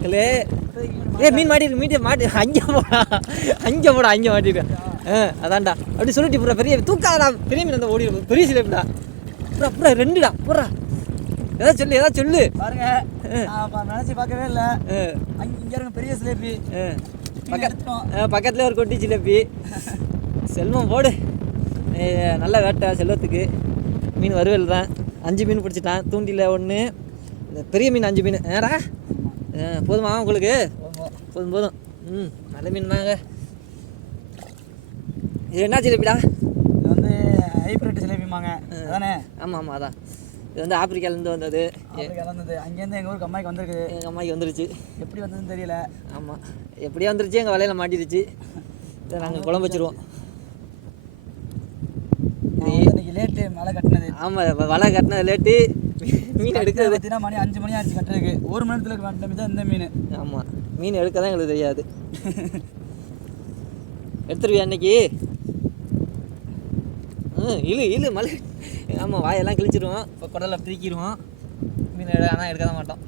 மக்களே. மீன் மாட்டி அங்கே மாட்டிருக்கேன். அதான்டா அப்படி சொல்லிட்டு பூரா பெரிய தூக்காதா, பெரிய மீன் அந்த ஓடிடும், பெரிய சிலைப்புடா. பூரா 2டா பூரா. ஏதாவது சொல்லு பாருங்க. நினைச்சு பார்க்கவே இல்லை. இங்க இருக்க பெரிய சிலேபி பக்கத்துல ஒரு கொட்டி சிலேபி. செல்வம் போடு, நல்ல வேட்டை செல்வத்துக்கு. மீன் வறுவல் தான். 5 மீன் பிடிச்சிட்டான். தூண்டில 1, பெரிய மீன் 5 மீன். ஏடா போதுமா உங்களுக்கு? போதும். நல்ல மீன் தாங்க. இது என்ன சிலேபிடா? இது வந்து ஹைப்ரிட் சிலேபிமாங்க. அதானே? ஆமாம் அதான். இது வந்து ஆப்பிரிக்காலேருந்து வந்தது. அங்கேருந்து எங்கள் ஊருக்கு அம்மாய்க்கு வந்திருக்குது. எங்கள் அம்மாய்க்கு வந்துருச்சு. எப்படி வந்ததுன்னு தெரியல. ஆமாம், எப்படியா வந்துருச்சு. எங்கள் வலையில் மாட்டிருச்சு. இதை நாங்கள் குழம்பு வச்சுருவோம். இன்னைக்கு லேட்டு மழை கட்டினது. ஆமாம், வலை கட்டினது லேட்டு. மீன் எடுக்கிறது பார்த்தீங்கன்னா மணி 5 மணி ஆச்சு கட்டுறதுக்கு. 1 மணி நேரத்தில் கட்ட தான் இந்த மீன். ஆமாம், மீன் எடுக்க தான் எங்களுக்கு தெரியாது. எடுத்துருவியா அன்னைக்கு? இழு மலை. ஆமாம், வாயெல்லாம் கிழிச்சிடுவோம். இப்போ குடலை பிரிக்கிடுவோம். மீன் ஆனால் எடுக்க தான் மாட்டோம்.